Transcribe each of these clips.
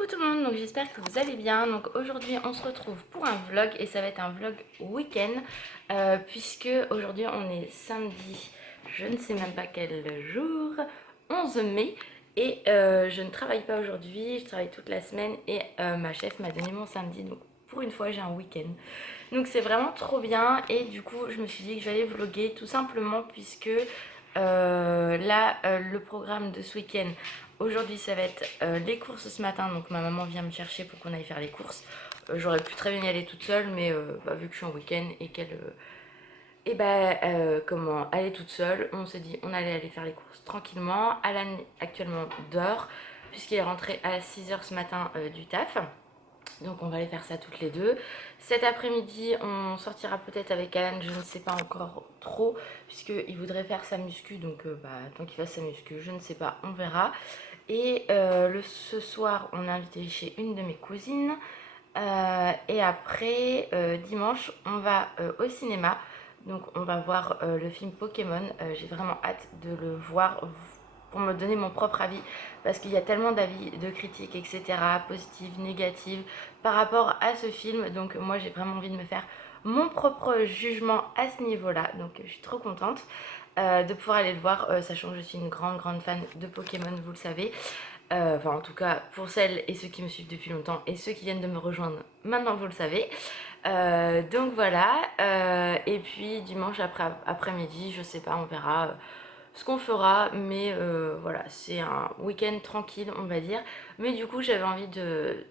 Coucou tout le monde, donc j'espère que vous allez bien. Donc aujourd'hui on se retrouve pour un vlog et ça va être un vlog week-end puisque aujourd'hui on est samedi, je ne sais même pas quel jour, 11 mai et je ne travaille pas aujourd'hui, je travaille toute la semaine et ma chef m'a donné mon samedi, donc pour une fois j'ai un week-end. Donc c'est vraiment trop bien et du coup je me suis dit que j'allais vlogger tout simplement puisque le programme de ce week-end, aujourd'hui ça va être les courses ce matin, donc ma maman vient me chercher pour qu'on aille faire les courses. J'aurais pu très bien y aller toute seule, mais vu que je suis en week-end et qu'elle comment aller toute seule, on s'est dit on allait aller faire les courses tranquillement. Alan actuellement dort puisqu'il est rentré à 6 h ce matin du taf. Donc on va aller faire ça toutes les deux. Cet après-midi, on sortira peut-être avec Alan, je ne sais pas encore trop, puisqu'il voudrait faire sa muscu, donc tant qu'il fasse sa muscu, je ne sais pas, on verra. Et ce soir, on est invité chez une de mes cousines. Et après, dimanche, on va au cinéma. Donc on va voir le film Pokémon. J'ai vraiment hâte de le voir pour me donner mon propre avis parce qu'il y a tellement d'avis, de critiques, etc., positives, négatives par rapport à ce film. Donc moi j'ai vraiment envie de me faire mon propre jugement à ce niveau-là. Donc je suis trop contente de pouvoir aller le voir, sachant que je suis une grande fan de Pokémon, vous le savez. Enfin en tout cas pour celles et ceux qui me suivent depuis longtemps et ceux qui viennent de me rejoindre, maintenant vous le savez. Donc voilà, et puis dimanche après-midi, je sais pas, on verra ce qu'on fera, mais voilà, c'est un week-end tranquille, on va dire. Mais du coup, j'avais envie de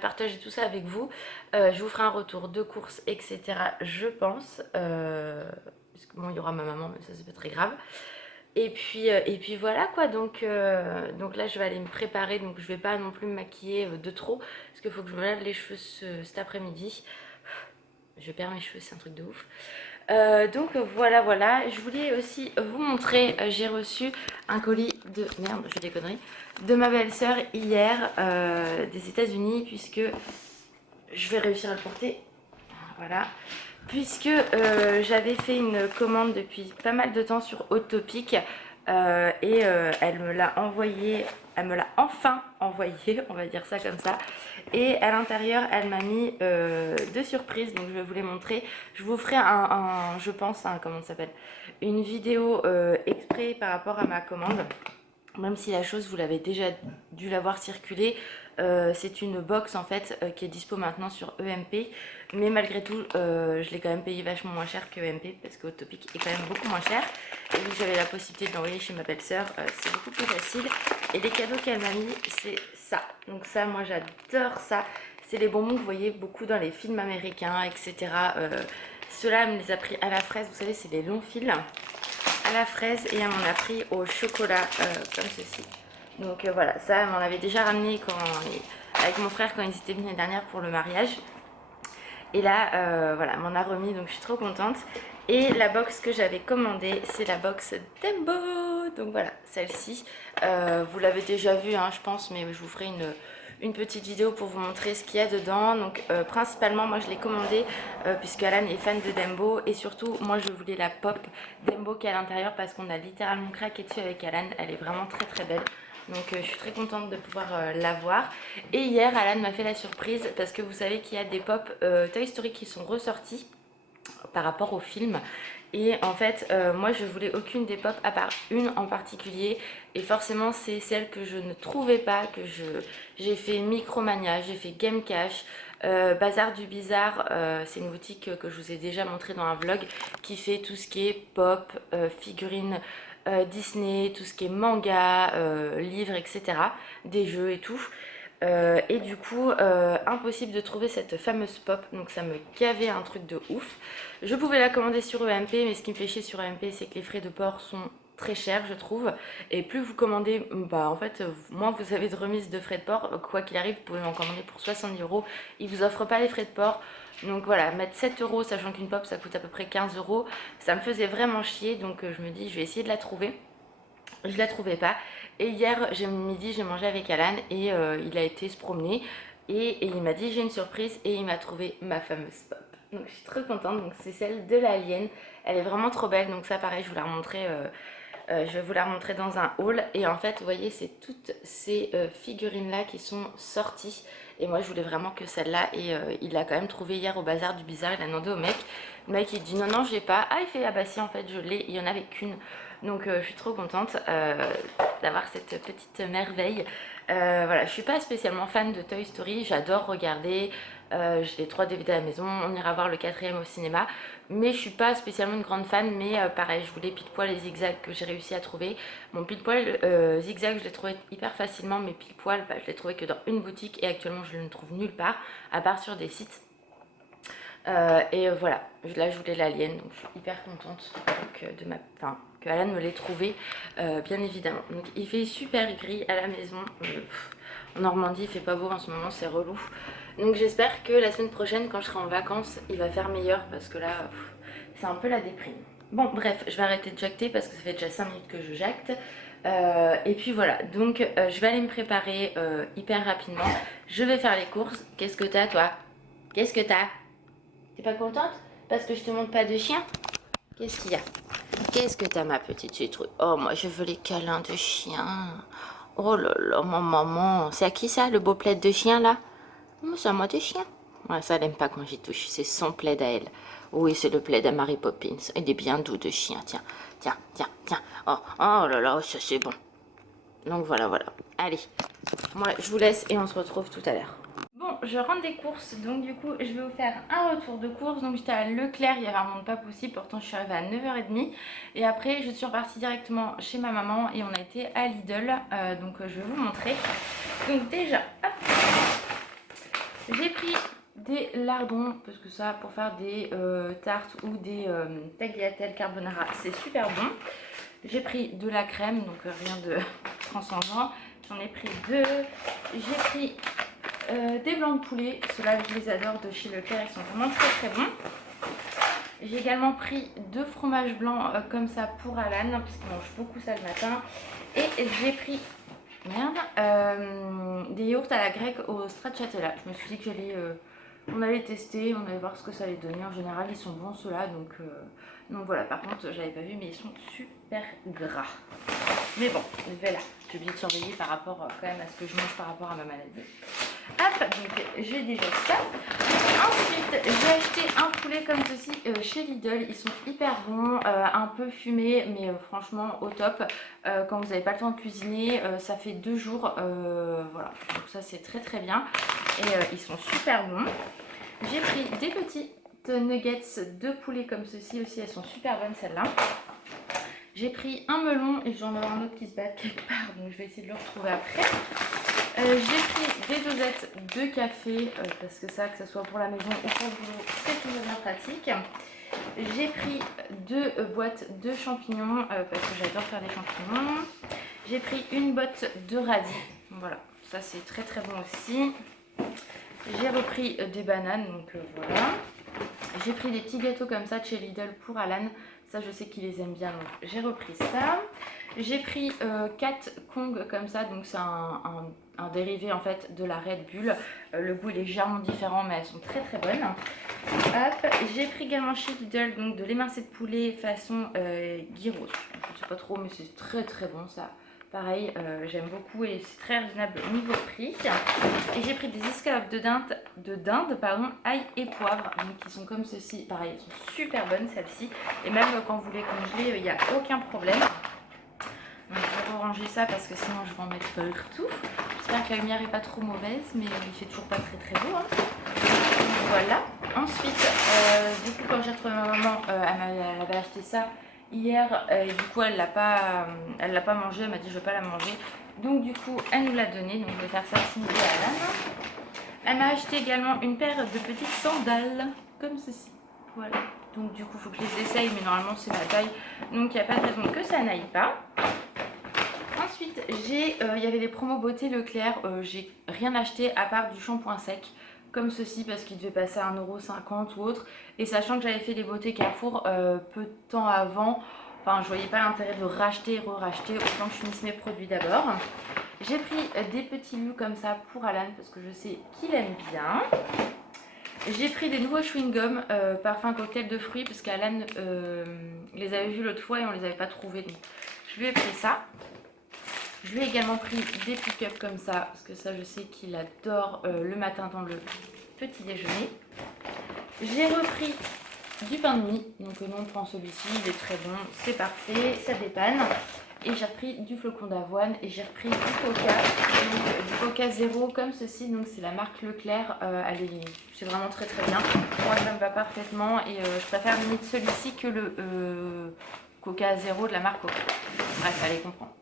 partager tout ça avec vous. Je vous ferai un retour de courses, etc. Je pense. Parce que bon, il y aura ma maman, mais ça, c'est pas très grave. Et puis voilà quoi, donc là je vais aller me préparer, donc je vais pas non plus me maquiller de trop, parce qu'il faut que je me lave les cheveux cet après-midi. Je perds mes cheveux, c'est un truc de ouf. Donc voilà, je voulais aussi vous montrer, j'ai reçu un colis de, merde, je fais des conneries, de ma belle-sœur hier des États-Unis, puisque je vais réussir à le porter, voilà, puisque j'avais fait une commande depuis pas mal de temps sur Autopic elle me l'a envoyé, elle me l'a enfin envoyé, on va dire ça comme ça. Et à l'intérieur, elle m'a mis deux surprises, donc je vais vous les montrer. Je vous ferai je pense, comment ça s'appelle, une vidéo exprès par rapport à ma commande. Même si la chose, vous l'avez déjà dû la voir circuler, c'est une box en fait qui est dispo maintenant sur EMP. Mais malgré tout, je l'ai quand même payé vachement moins cher que EMP parce que Autopic est quand même beaucoup moins cher. Et vu que j'avais la possibilité de l'envoyer chez ma belle-sœur, c'est beaucoup plus facile. Et les cadeaux qu'elle m'a mis, c'est ça. Donc ça, moi j'adore ça. C'est les bonbons que vous voyez beaucoup dans les films américains, etc. Ceux-là, elle me les a pris à la fraise. Vous savez, c'est les longs fils à la fraise et elle m'en a pris au chocolat comme ceci. Donc voilà, ça elle m'en avait déjà ramené avec mon frère quand ils étaient venus l'année dernière pour le mariage. Et là, voilà, elle m'en a remis, donc je suis trop contente. Et la box que j'avais commandée, c'est la box Dembo. Donc voilà, celle-ci. Vous l'avez déjà vue, hein, je pense, mais je vous ferai une petite vidéo pour vous montrer ce qu'il y a dedans. Donc principalement, moi je l'ai commandée puisque Alan est fan de Dembo. Et surtout, moi je voulais la pop Dembo qui est à l'intérieur parce qu'on a littéralement craqué dessus avec Alan. Elle est vraiment très belle. Donc je suis très contente de pouvoir l'avoir. Et hier, Alan m'a fait la surprise parce que vous savez qu'il y a des pop Toy Story qui sont ressortis par rapport au film. Et en fait, moi je voulais aucune des pop à part une en particulier. Et forcément, c'est celle que je ne trouvais pas, j'ai fait Micromania, j'ai fait Game Cash, Bazar du Bizarre, c'est une boutique que je vous ai déjà montré dans un vlog qui fait tout ce qui est pop, figurines Disney, tout ce qui est manga, livres, etc. Des jeux et tout. Et du coup, impossible de trouver cette fameuse pop, donc ça me gavait un truc de ouf. Je pouvais la commander sur EMP, mais ce qui me fait chier sur EMP, c'est que les frais de port sont très chers, je trouve. Et plus vous commandez, en fait, moins vous avez de remise de frais de port. Quoi qu'il arrive, vous pouvez en commander pour 70 €. Ils vous offrent pas les frais de port. Donc voilà, mettre 7 €, sachant qu'une pop ça coûte à peu près 15 €, ça me faisait vraiment chier. Donc je me dis, je vais essayer de la trouver. Je la trouvais pas. Et hier, midi, j'ai mangé avec Alan et il a été se promener. Et il m'a dit, j'ai une surprise et il m'a trouvé ma fameuse pop. Donc je suis trop contente. Donc c'est celle de l'Alien. Elle est vraiment trop belle. Donc ça, pareil, je vous la remontrerai Je vais vous la remontrer dans un haul. Et en fait, vous voyez, c'est toutes ces figurines-là qui sont sorties. Et moi, je voulais vraiment que celle-là. Et il l'a quand même trouvé hier au bazar du bizarre. Il a demandé au mec. Le mec, il dit non, non, j'ai pas. Ah, il fait, ah bah si, en fait, je l'ai. Il y en avait qu'une. Donc, je suis trop contente d'avoir cette petite merveille. Voilà, je suis pas spécialement fan de Toy Story. J'adore regarder. J'ai les 3 DVD à la maison. On ira voir le 4e au cinéma. Mais je suis pas spécialement une grande fan. Mais pareil, je voulais pile poil les zigzags que j'ai réussi à trouver. Mon pile poil zigzag, je l'ai trouvé hyper facilement. Mais pile poil, bah, je l'ai trouvé que dans une boutique. Et actuellement, je ne le trouve nulle part. À part sur des sites. Voilà, là je voulais l'alien, donc je suis hyper contente que Alan me l'ait trouvé, bien évidemment. Donc il fait super gris à la maison, en Normandie il fait pas beau en ce moment, c'est relou. Donc j'espère que la semaine prochaine quand je serai en vacances il va faire meilleur parce que là c'est un peu la déprime. Bon bref, je vais arrêter de jacter parce que ça fait déjà 5 minutes que je jacte. Et puis voilà, donc je vais aller me préparer hyper rapidement. Je vais faire les courses. Qu'est-ce que t'as toi? Qu'est-ce que t'as? T'es pas contente? Parce que je te montre pas de chien? Qu'est-ce qu'il y a? Qu'est-ce que t'as ma petite citrouille? Oh moi je veux les câlins de chien. Oh là là, mon maman. C'est à qui ça, le beau plaid de chien là? Oh, c'est à moi de chien. Ouais, ça elle aime pas quand j'y touche, c'est son plaid à elle. Oui, c'est le plaid à Mary Poppins. Il est bien doux de chien, tiens. Tiens, tiens, tiens. Oh, oh là là, ça c'est bon. Donc voilà, voilà. Allez, moi je vous laisse et on se retrouve tout à l'heure. Bon, je rentre des courses, donc du coup je vais vous faire un retour de course. Donc j'étais à Leclerc, il y avait un monde pas possible, pourtant je suis arrivée à 9h30. Et après je suis repartie directement chez ma maman et on a été à Lidl, donc je vais vous montrer. Donc déjà, hop, j'ai pris des lardons, parce que ça pour faire des tartes ou des tagliatelles carbonara c'est super bon. J'ai pris de la crème, donc rien de transcendant. J'en ai pris 2. J'ai pris des blancs de poulet, ceux-là je les adore de chez Leclerc, ils sont vraiment très très bons. J'ai également pris 2 fromages blancs comme ça pour Alan, puisqu'il mange beaucoup ça le matin. Et j'ai pris, des yaourts à la grecque au stracciatella. Je me suis dit que on allait tester, on allait voir ce que ça allait donner. En général ils sont bons ceux-là, donc voilà. Par contre j'avais pas vu mais ils sont super gras. Mais bon, voilà, j'ai oublié de surveiller par rapport quand même à ce que je mange par rapport à ma maladie. Hop, donc j'ai déjà ça. Ensuite, j'ai acheté un poulet comme ceci chez Lidl. Ils sont hyper bons, un peu fumés, mais franchement au top. Quand vous n'avez pas le temps de cuisiner, ça fait 2 jours. Voilà, donc ça c'est très très bien. Et ils sont super bons. J'ai pris des petits nuggets de poulet comme ceci aussi. Elles sont super bonnes celles-là. J'ai pris un melon et j'en ai un autre qui se bat quelque part, donc je vais essayer de le retrouver après. J'ai pris des dosettes de café, parce que ça, que ce soit pour la maison ou pour le boulot, c'est toujours bien pratique. J'ai pris 2 boîtes de champignons, parce que j'adore faire des champignons. J'ai pris une botte de radis, voilà, ça c'est très très bon aussi. J'ai repris des bananes, donc voilà. J'ai pris des petits gâteaux comme ça de chez Lidl pour Alan. Ça, je sais qu'il les aime bien, donc j'ai repris ça. J'ai pris 4 Kong comme ça, donc c'est un dérivé en fait de la Red Bull. Le goût est légèrement différent, mais elles sont très très bonnes. Hop, j'ai pris également chez Lidl donc de l'émincé de poulet façon gyros. Je sais pas trop, mais c'est très très bon ça. Pareil, j'aime beaucoup et c'est très raisonnable niveau prix. Et j'ai pris des escalopes de dinde, ail et poivre. Donc ils sont comme ceci. Pareil, elles sont super bonnes celles-ci. Et même quand vous les congelez, il n'y a aucun problème. Donc je vais ranger ça parce que sinon je vais en mettre partout. J'espère que la lumière n'est pas trop mauvaise, mais il fait toujours pas très très beau. Hein. Donc, voilà. Ensuite, du coup quand j'ai retrouvé ma maman, elle avait acheté ça hier et du coup elle l'a pas mangé, elle m'a dit je vais pas la manger, donc du coup elle nous l'a donné, donc je vais faire ça aussi à Alan. Elle m'a acheté également une paire de petites sandales comme ceci, voilà, donc du coup il faut que je les essaye, mais normalement c'est ma taille, donc il n'y a pas de raison que ça n'aille pas. Ensuite il y avait des promos beauté Leclerc, j'ai rien acheté à part du shampoing sec comme ceci parce qu'il devait passer à 1,50 € ou autre, et sachant que j'avais fait les beautés Carrefour peu de temps avant, enfin je voyais pas l'intérêt de racheter et re-racheter, autant que je finisse mes produits d'abord. J'ai pris des petits lus comme ça pour Alan parce que je sais qu'il aime bien. J'ai pris des nouveaux chewing-gums parfum cocktail de fruits parce qu'Alan les avait vus l'autre fois et on les avait pas trouvés, donc Je lui ai pris ça. Je lui ai également pris des pick-up comme ça, parce que ça je sais qu'il adore le matin dans le petit déjeuner. J'ai repris du pain de mie, donc nous on prend celui-ci, il est très bon, c'est parfait, ça dépanne. Et j'ai repris du flocon d'avoine et j'ai repris du coca, donc du coca zéro comme ceci, donc c'est la marque Leclerc, c'est vraiment très très bien. Moi ça me va parfaitement et je préfère limite celui-ci que le coca zéro de la marque Coca. Bref, allez comprendre.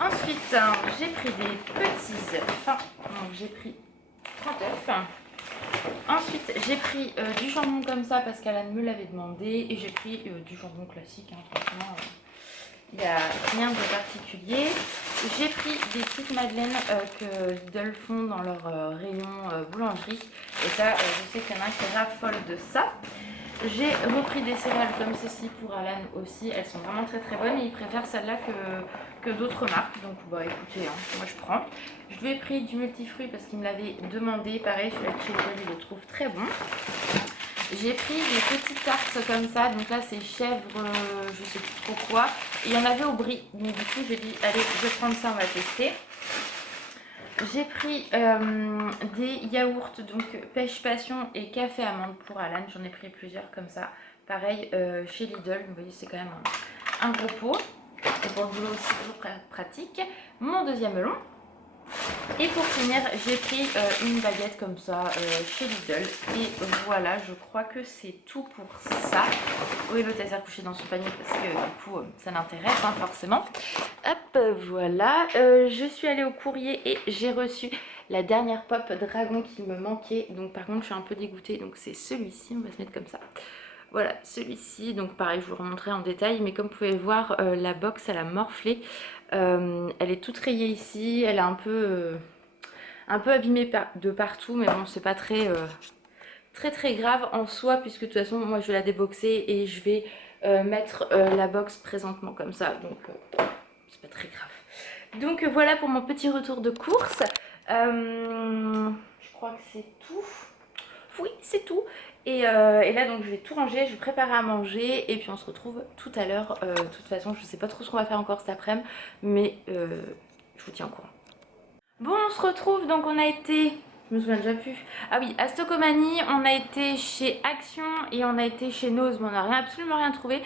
Ensuite, j'ai pris des petits œufs, donc j'ai pris 30 œufs. Ensuite, j'ai pris du jambon comme ça parce qu'Alan me l'avait demandé et j'ai pris du jambon classique, franchement. Il n'y a rien de particulier. J'ai pris des petites madeleines que Lidl font dans leur rayon boulangerie. Et ça, je sais qu'il y en a un qui raffole de ça. J'ai repris des céréales comme ceci pour Alan aussi. Elles sont vraiment très très bonnes et il préfère celle-là que d'autres marques. Donc bah écoutez, moi je prends. Je lui ai pris du multifruit parce qu'il me l'avait demandé. Pareil, celui-là de chez Lidl, je le trouve très bon. J'ai pris des petites tartes comme ça, donc là c'est chèvre, je sais plus trop quoi. Et il y en avait au brie, donc du coup j'ai dit allez je vais prendre ça, on va tester. J'ai pris des yaourts, donc pêche passion et café amande pour Alan, j'en ai pris plusieurs comme ça. Pareil chez Lidl, vous voyez c'est quand même un gros pot. Et pour le boulot aussi toujours pratique. Mon deuxième melon. Et pour finir, j'ai pris une baguette comme ça chez Lidl. Et voilà, je crois que c'est tout pour ça. Oui, l'autre elle s'est recouchée dans son panier parce que du coup ça l'intéresse forcément. Hop, voilà. Je suis allée au courrier et j'ai reçu la dernière pop dragon qui me manquait. Donc par contre je suis un peu dégoûtée. Donc c'est celui-ci, on va se mettre comme ça. Voilà, celui-ci, donc pareil, je vous remontrerai en détail, mais comme vous pouvez le voir, la box, elle a morflé. Elle est toute rayée ici, elle est un peu abîmée de partout, mais bon, c'est pas très grave en soi, puisque de toute façon, moi, je vais la déboxer et je vais mettre la box présentement comme ça, donc c'est pas très grave. Donc voilà pour mon petit retour de course. Je crois que c'est tout. Oui, c'est tout. Et là donc je vais tout ranger, je vais préparer à manger et puis on se retrouve tout à l'heure. De toute façon je sais pas trop ce qu'on va faire encore cet après-midi, mais je vous tiens au courant. Bon, on se retrouve, donc on a été, je me souviens déjà plus, ah oui, à Stocomanie, on a été chez Action et on a été chez Nose, mais on n'a absolument rien trouvé.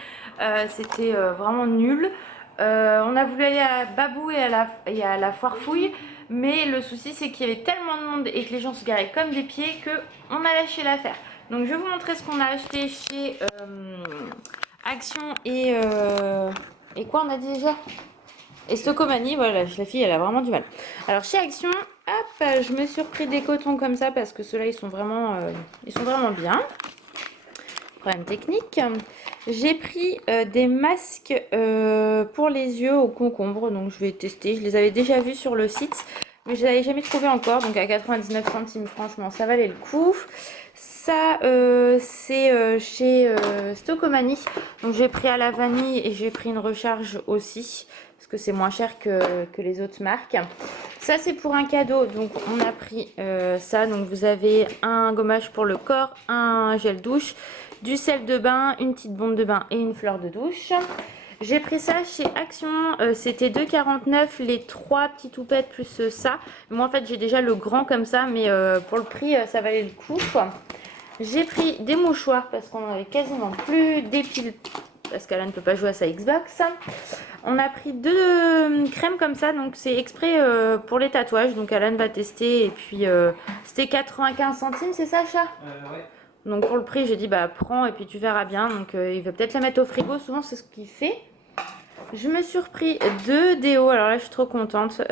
C'était vraiment nul. On a voulu aller à Babou et à la Foire Fouille, mais le souci c'est qu'il y avait tellement de monde et que les gens se garaient comme des pieds qu'on a lâché l'affaire. Donc je vais vous montrer ce qu'on a acheté chez Action et quoi on a dit déjà? Et Stocomanie, voilà, la fille elle a vraiment du mal. Alors chez Action, hop, je me suis repris des cotons comme ça parce que ceux-là ils sont vraiment bien. Problème technique. J'ai pris des masques pour les yeux au concombre, donc je vais tester. Je les avais déjà vus sur le site, mais je les avais jamais trouvés encore, donc à 99 centimes, franchement, ça valait le coup. Ça, c'est chez Stocomanie, donc j'ai pris à la vanille et j'ai pris une recharge aussi, parce que c'est moins cher que les autres marques. Ça, c'est pour un cadeau, donc on a pris ça, donc vous avez un gommage pour le corps, un gel douche, du sel de bain, une petite bombe de bain et une fleur de douche. J'ai pris ça chez Action, c'était 2,49 les 3 petites toupettes plus ça. Moi en fait j'ai déjà le grand comme ça, mais pour le prix ça valait le coup quoi. J'ai pris des mouchoirs parce qu'on en avait quasiment plus, des piles parce qu'Alan ne peut pas jouer à sa Xbox. On a pris 2 crèmes comme ça, donc c'est exprès pour les tatouages, donc Alan va tester et puis c'était 95 centimes, c'est ça chat? Ouais. Donc pour le prix, j'ai dit bah prends et puis tu verras bien. Donc il va peut-être la mettre au frigo, souvent c'est ce qu'il fait. Je me suis repris 2 déos, alors là je suis trop contente.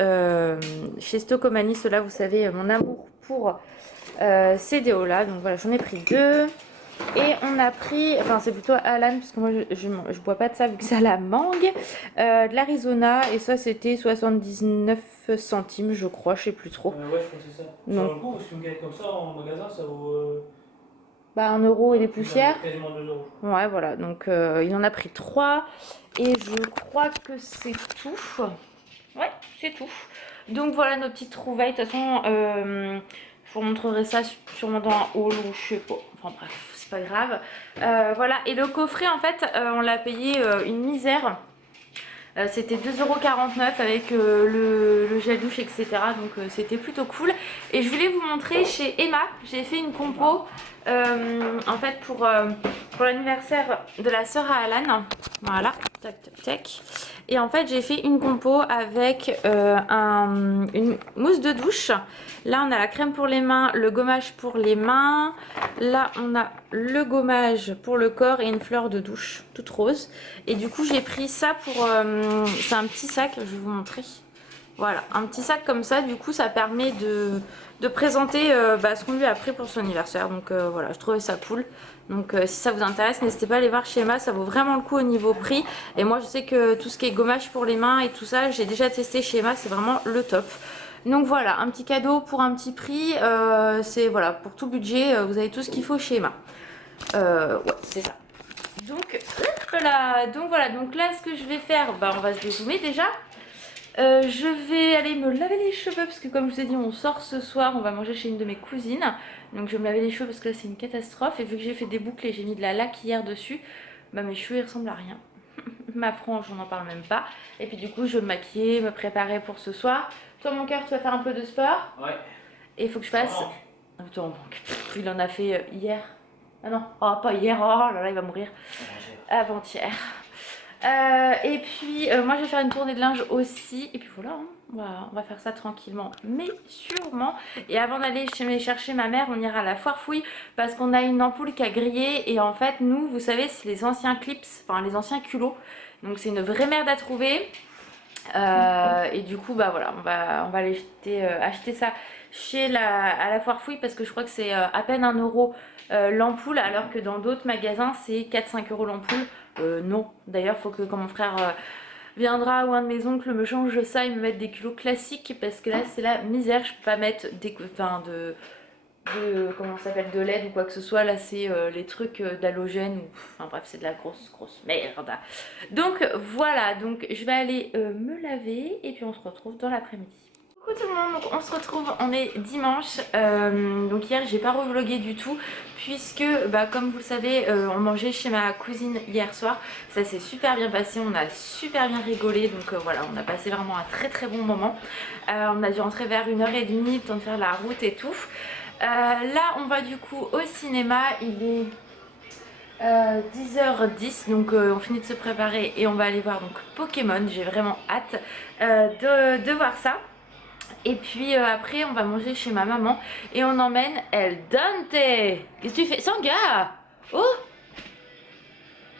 Chez Stocomanie, ceux-là vous savez mon amour pour ces déos là. Donc voilà, j'en ai pris 2. Et on a pris, enfin c'est plutôt Alan parce que moi je bois pas de ça vu que c'est à la mangue, de l'Arizona et ça c'était 79 centimes je crois, je sais plus trop. Ouais, je pense que c'est ça. Non. Sur le coup, parce qu'une galette comme ça en magasin ça vaut. Bah 1 euro et des poussières. Quasiment 2 euros. Ouais voilà, donc il en a pris 3 et je crois que c'est tout. Ouais, c'est tout. Donc voilà nos petites trouvailles, de toute façon je vous montrerai ça sûrement dans un haul ou je sais pas, enfin bref. Pas grave. Voilà, et le coffret en fait on l'a payé une misère. C'était 2,49 € avec le gel douche, etc. Donc c'était plutôt cool. Et je voulais vous montrer chez Emma, j'ai fait une compo en fait pour l'anniversaire de la sœur à Alan. Voilà, tac tac tac. Et en fait j'ai fait une compo avec une mousse de douche. Là on a la crème pour les mains, le gommage pour les mains. Là on a le gommage pour le corps et une fleur de douche toute rose. Et du coup j'ai pris ça pour... c'est un petit sac, je vais vous montrer. Voilà, un petit sac comme ça, du coup ça permet de présenter ce qu'on lui a pris pour son anniversaire. Donc voilà, je trouvais ça cool. Donc si ça vous intéresse, n'hésitez pas à aller voir chez Emma, ça vaut vraiment le coup au niveau prix. Et moi je sais que tout ce qui est gommage pour les mains et tout ça, j'ai déjà testé chez Emma, c'est vraiment le top. Donc voilà, un petit cadeau pour un petit prix, c'est voilà, pour tout budget, vous avez tout ce qu'il faut chez Emma. Ouais, c'est ça. Donc voilà, donc là ce que je vais faire, on va se dézoomer déjà. Je vais aller me laver les cheveux parce que comme je vous ai dit on sort ce soir, on va manger chez une de mes cousines. Donc je vais me laver les cheveux parce que là c'est une catastrophe. Et vu que j'ai fait des boucles et j'ai mis de la laque hier dessus, mes cheveux ils ressemblent à rien. Ma frange on n'en parle même pas. Et puis du coup je vais me maquiller, me préparer pour ce soir. Toi mon cœur tu vas faire un peu de sport. Ouais. Et il faut que je fasse... Toi en manque. Il en a fait hier. Ah non, oh pas hier, oh là là il va mourir. Avant-hier. Et puis moi je vais faire une tournée de linge aussi. Et puis voilà, on va faire ça tranquillement mais sûrement. Et avant d'aller chercher ma mère, on ira à la foire fouille parce qu'on a une ampoule qui a grillé. Et en fait nous, vous savez, c'est les anciens clips, enfin les anciens culots. Donc c'est une vraie merde à trouver. Et du coup voilà, on va aller acheter ça à la foire fouille parce que je crois que c'est à peine 1 € l'ampoule, alors que dans d'autres magasins c'est 4-5 € l'ampoule. Non, d'ailleurs il faut que quand mon frère viendra ou un de mes oncles me change ça et me mette des culots classiques parce que là c'est la misère, je peux pas mettre comment ça s'appelle, de LED ou quoi que ce soit. Là c'est les trucs d'halogène, enfin bref c'est de la grosse merde. Donc voilà, donc je vais aller me laver et puis on se retrouve dans l'après-midi. Coucou tout le monde, donc on se retrouve, on est dimanche, donc hier j'ai pas revlogué du tout puisque comme vous le savez on mangeait chez ma cousine hier soir, ça s'est super bien passé, on a super bien rigolé, donc voilà, on a passé vraiment un très bon moment. On a dû rentrer vers 1h30, le temps de faire la route et tout. Là on va du coup au cinéma, il est 10h10, donc on finit de se préparer et on va aller voir donc Pokémon. J'ai vraiment hâte de voir ça. Et puis après on va manger chez ma maman et on emmène El Dante. Qu'est-ce que tu fais, Sanga? Oh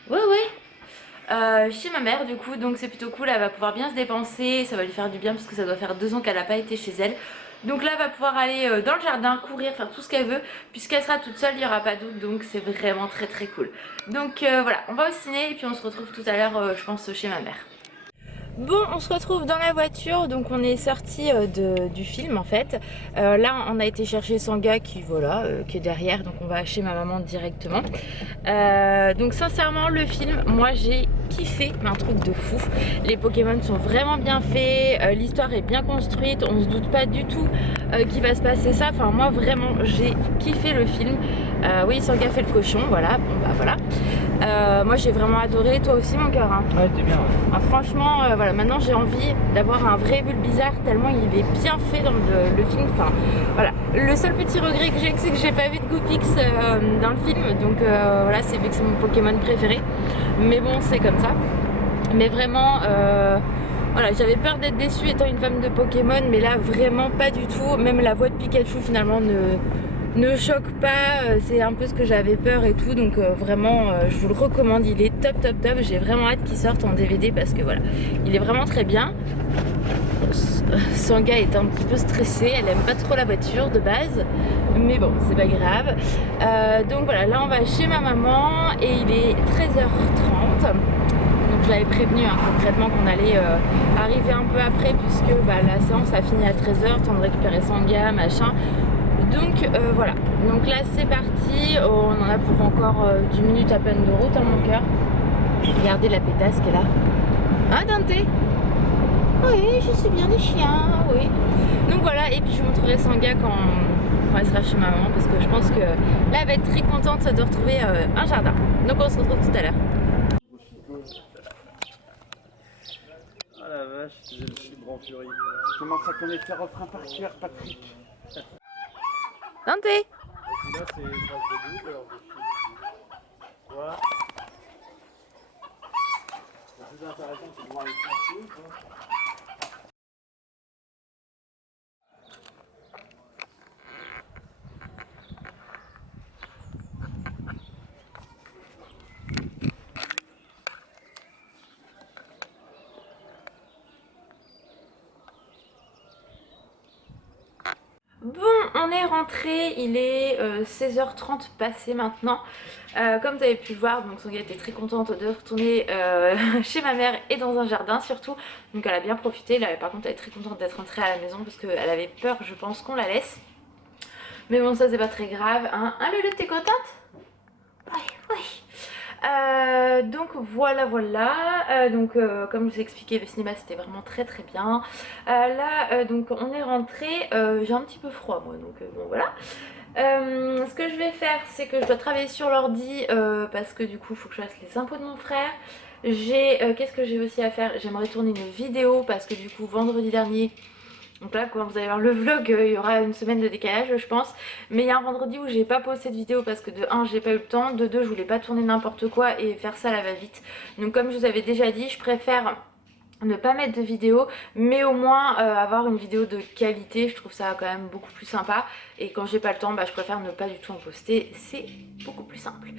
ouais. Chez ma mère du coup, donc c'est plutôt cool, elle va pouvoir bien se dépenser, ça va lui faire du bien parce que ça doit faire 2 ans qu'elle n'a pas été chez elle. Donc là elle va pouvoir aller dans le jardin, courir, faire tout ce qu'elle veut, puisqu'elle sera toute seule, il n'y aura pas d'août, donc c'est vraiment très cool. Donc voilà, on va au ciné et puis on se retrouve tout à l'heure je pense chez ma mère. Bon, on se retrouve dans la voiture, donc on est sorti du film en fait. Là on a été chercher Sanga qui est derrière, donc on va chez ma maman directement. Donc sincèrement le film, moi j'ai kiffé, mais un truc de fou. Les Pokémon sont vraiment bien faits, l'histoire est bien construite, on se doute pas du tout qu'il va se passer ça. Enfin moi vraiment j'ai kiffé le film. Oui, Sanga fait le cochon, voilà, bon voilà. Moi j'ai vraiment adoré, toi aussi mon cœur hein. Ouais, t'es bien ouais. Ah, franchement voilà, maintenant j'ai envie d'avoir un vrai Bulbizarre tellement il est bien fait dans le film. Enfin voilà, le seul petit regret que j'ai, c'est que j'ai pas vu de Goopix dans le film, donc voilà, c'est vu que c'est mon Pokémon préféré, mais bon c'est comme ça. Mais vraiment voilà, j'avais peur d'être déçue étant une femme de Pokémon, mais là vraiment pas du tout. Même la voix de Pikachu finalement ne choque pas, c'est un peu ce que j'avais peur et tout, donc vraiment je vous le recommande, il est top. J'ai vraiment hâte qu'il sorte en DVD parce que voilà, il est vraiment très bien. Sanga est un petit peu stressée, elle aime pas trop la voiture de base, mais bon c'est pas grave. Donc voilà, là on va chez ma maman et il est 13h30. Donc je l'avais prévenu concrètement qu'on allait arriver un peu après puisque la séance a fini à 13h, temps de récupérer Sanga, machin. Donc voilà, donc là c'est parti, on en a pour encore 10 minutes à peine de route hein, mon cœur. Regardez la pétasse qu'elle a. Ah Dante? Oui, je suis bien des chiens, oui. Donc voilà, et puis je vous montrerai Sanga quand elle sera chez ma maman parce que je pense que là elle va être très contente de retrouver un jardin. Donc on se retrouve tout à l'heure. vache, j'ai le chibre en furie. Je commence à connaître les refrains par cœur, Patrick. Dante. Et puis là, c'est grâce de double, alors je suis. Quoi? Le plus intéressant, c'est de voir les chantiers, quoi. Bon, on est rentré, il est 16h30 passé maintenant. Comme vous avez pu le voir, donc Sangha était très contente de retourner chez ma mère et dans un jardin surtout. Donc elle a bien profité, par contre elle est très contente d'être rentrée à la maison parce qu'elle avait peur, je pense, qu'on la laisse. Mais bon, ça c'est pas très grave, hein. Hein Lulu, t'es contente? Oui, oui. Donc voilà. Comme je vous ai expliqué, le cinéma c'était vraiment très très bien. Là donc on est rentré, j'ai un petit peu froid moi, donc bon voilà. Ce que je vais faire, c'est que je dois travailler sur l'ordi parce que du coup il faut que je fasse les impôts de mon frère. Qu'est-ce que j'ai aussi à faire? J'aimerais tourner une vidéo parce que du coup vendredi dernier, donc là quand vous allez voir le vlog, il y aura une semaine de décalage je pense. Mais il y a un vendredi où j'ai pas posté de vidéo parce que de 1 j'ai pas eu le temps, de 2 je voulais pas tourner n'importe quoi et faire ça à la va-vite. Donc comme je vous avais déjà dit, je préfère ne pas mettre de vidéo, mais au moins avoir une vidéo de qualité, je trouve ça quand même beaucoup plus sympa. Et quand j'ai pas le temps, je préfère ne pas du tout en poster, c'est beaucoup plus simple.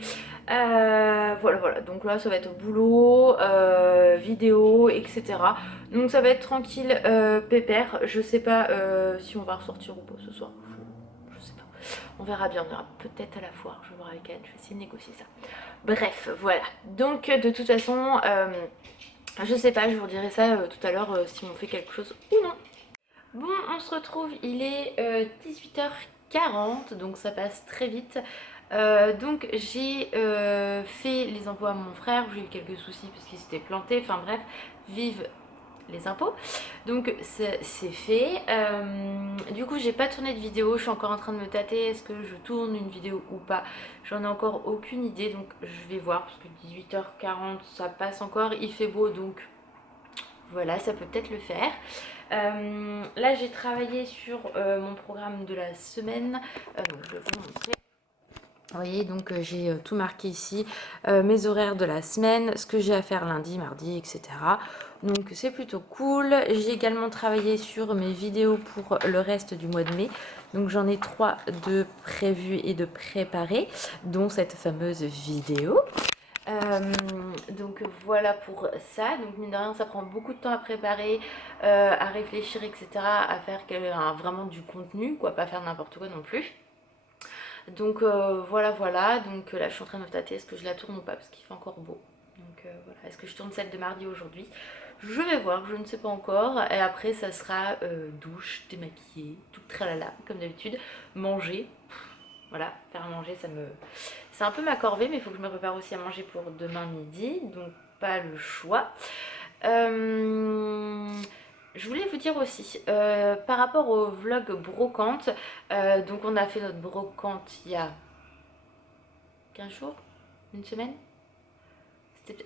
Voilà, donc là ça va être boulot, vidéo, etc. Donc ça va être tranquille, pépère. Je sais pas si on va ressortir ou pas ce soir. Je sais pas. On verra bien, on ira peut-être à la foire. Je vais voir avec elle, je vais essayer de négocier ça. Bref, voilà. Donc de toute façon, je sais pas, je vous dirai ça tout à l'heure si on fait quelque chose ou non. Bon, on se retrouve, il est 18h40, donc ça passe très vite. Donc j'ai fait les impôts à mon frère, j'ai eu quelques soucis parce qu'il s'était planté, enfin bref, vive les impôts. Donc c'est fait. Du coup j'ai pas tourné de vidéo, je suis encore en train de me tâter, est-ce que je tourne une vidéo ou pas? J'en ai encore aucune idée, donc je vais voir parce que 18h40 ça passe encore, il fait beau donc voilà, ça peut peut-être le faire. Là j'ai travaillé sur mon programme de la semaine, donc je vais vous montrer. Vous voyez, donc j'ai tout marqué ici, mes horaires de la semaine, ce que j'ai à faire lundi, mardi, etc. Donc c'est plutôt cool. J'ai également travaillé sur mes vidéos pour le reste du mois de mai. Donc j'en ai 3 de prévues et de préparées, dont cette fameuse vidéo. Donc voilà pour ça. Donc mine de rien ça prend beaucoup de temps à préparer, à réfléchir, etc. À faire vraiment du contenu, quoi, pas faire n'importe quoi non plus. Donc voilà. Donc là je suis en train de me tâter, est-ce que je la tourne ou pas parce qu'il fait encore beau. Donc voilà, est-ce que je tourne celle de mardi aujourd'hui? Je vais voir, je ne sais pas encore. Et après ça sera douche, démaquiller, tout tralala comme d'habitude, manger. Voilà, faire à manger, c'est un peu ma corvée, mais il faut que je me prépare aussi à manger pour demain midi, donc pas le choix. Je voulais vous dire aussi, par rapport au vlog brocante, donc on a fait notre brocante il y a 15 jours, une semaine.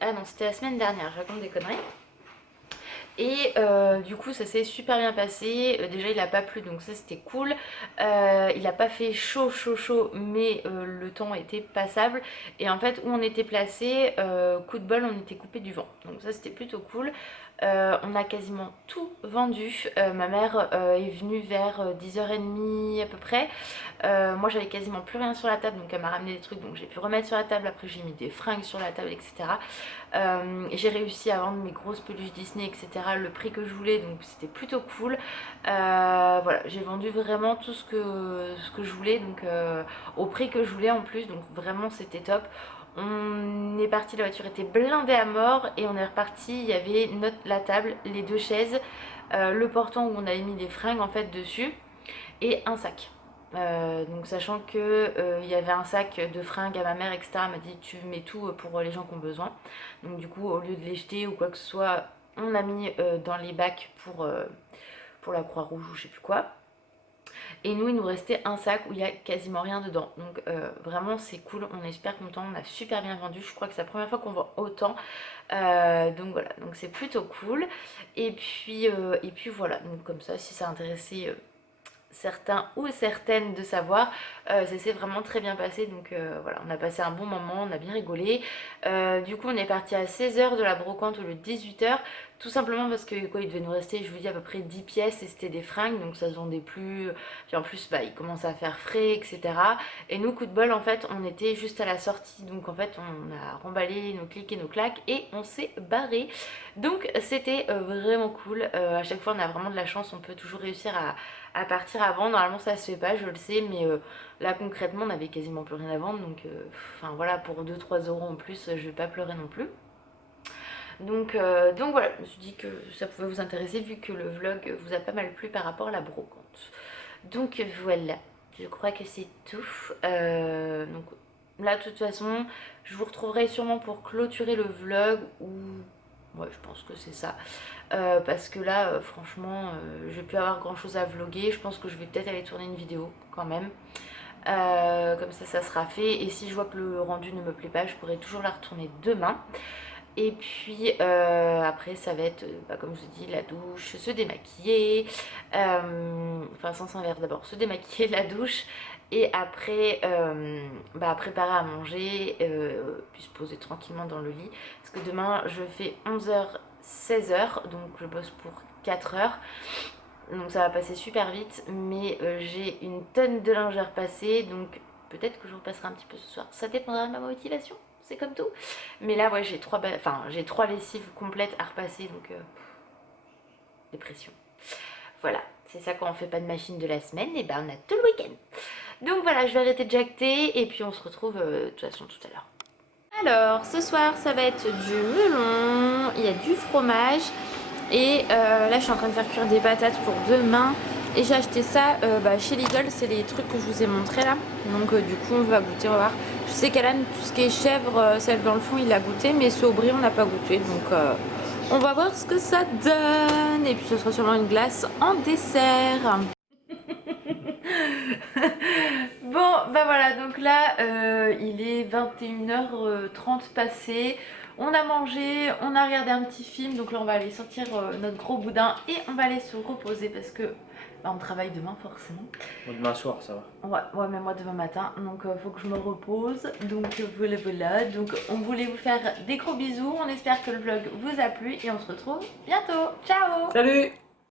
Ah non, c'était la semaine dernière, je raconte des conneries. Et du coup ça s'est super bien passé. Déjà il a pas plu donc ça c'était cool. Il a pas fait chaud mais le temps était passable. Et en fait où on était placé, coup de bol on était coupé du vent. Donc ça c'était plutôt cool. On a quasiment tout vendu. Ma mère est venue vers 10h30 à peu près. Moi j'avais quasiment plus rien sur la table donc elle m'a ramené des trucs donc j'ai pu remettre sur la table. Après j'ai mis des fringues sur la table, etc. J'ai réussi à vendre mes grosses peluches Disney, etc. le prix que je voulais donc c'était plutôt cool. Voilà, j'ai vendu vraiment tout ce que je voulais donc au prix que je voulais en plus, donc vraiment c'était top. On est parti, la voiture était blindée à mort et on est reparti. Il y avait la table, les 2 chaises, le portant où on avait mis les fringues en fait dessus et un sac. Donc sachant que il y avait un sac de fringues à ma mère, etc. Elle m'a dit tu mets tout pour les gens qui ont besoin. Donc du coup au lieu de les jeter ou quoi que ce soit, on a mis dans les bacs pour la Croix-Rouge ou je sais plus quoi. et nous il nous restait un sac où il y a quasiment rien dedans, donc vraiment c'est cool, on est super content, on a super bien vendu, je crois que c'est la première fois qu'on vend autant, donc voilà, donc c'est plutôt cool. Et puis voilà, donc comme ça si ça intéressait certains ou certaines de savoir, ça s'est vraiment très bien passé, donc voilà, on a passé un bon moment, on a bien rigolé. Du coup on est parti à 16h de la brocante au lieu de 18h, tout simplement parce que quoi, il devait nous rester, je vous dis, à peu près 10 pièces et c'était des fringues, donc ça se vendait plus, puis en plus bah, il commençait à faire frais, etc. Et nous, coup de bol, en fait on était juste à la sortie, donc en fait on a remballé nos clics et nos claques et on s'est barré, donc c'était vraiment cool. À chaque fois on a vraiment de la chance, on peut toujours réussir à partir avant. Normalement ça se fait pas, je le sais, mais là concrètement on avait quasiment plus rien à vendre, donc enfin voilà, pour 2-3 euros en plus je vais pas pleurer non plus. Donc voilà, je me suis dit que ça pouvait vous intéresser vu que le vlog vous a pas mal plu par rapport à la brocante. Donc voilà, je crois que c'est tout. Donc là de toute façon je vous retrouverai sûrement pour clôturer le vlog, ou ouais je pense que c'est ça. Parce que là franchement je vais plus avoir grand chose à vlogger, je pense que je vais peut-être aller tourner une vidéo quand même, comme ça sera fait, et si je vois que le rendu ne me plaît pas je pourrai toujours la retourner demain. Et puis après ça va être bah, comme je vous dis, la douche, se démaquiller, enfin sans s'envers, d'abord se démaquiller, la douche, et après bah, préparer à manger, puis se poser tranquillement dans le lit, parce que demain je fais 11h 16h, donc je bosse pour 4 heures, donc ça va passer super vite, mais j'ai une tonne de linge à repasser, donc peut-être que je repasserai un petit peu ce soir, ça dépendra de ma motivation, c'est comme tout. Mais là ouais, j'ai 3 lessives complètes à repasser, donc dépression. Voilà, c'est ça quand on fait pas de machine de la semaine, et ben on a tout le week-end. Donc voilà, je vais arrêter de jacter et puis on se retrouve de toute façon tout à l'heure. Alors ce soir ça va être du melon, il y a du fromage, et là je suis en train de faire cuire des patates pour demain. Et j'ai acheté ça chez Lidl, c'est les trucs que je vous ai montré là. Donc du coup on va goûter, on va voir. Je sais qu'Alan, tout ce qui est chèvre, celle dans le fond, il a goûté, mais ce Aubry on n'a pas goûté. Donc on va voir ce que ça donne. Et puis ce sera sûrement une glace en dessert. Bon bah voilà, donc là il est 21h30 passé. On a mangé, on a regardé un petit film, donc là on va aller sortir notre gros boudin et on va aller se reposer parce que bah, on travaille demain forcément. Bon, demain soir, ça va. Ouais, mais moi demain matin, donc faut que je me repose. Donc voilà, donc on voulait vous faire des gros bisous, on espère que le vlog vous a plu et on se retrouve bientôt. Ciao. Salut!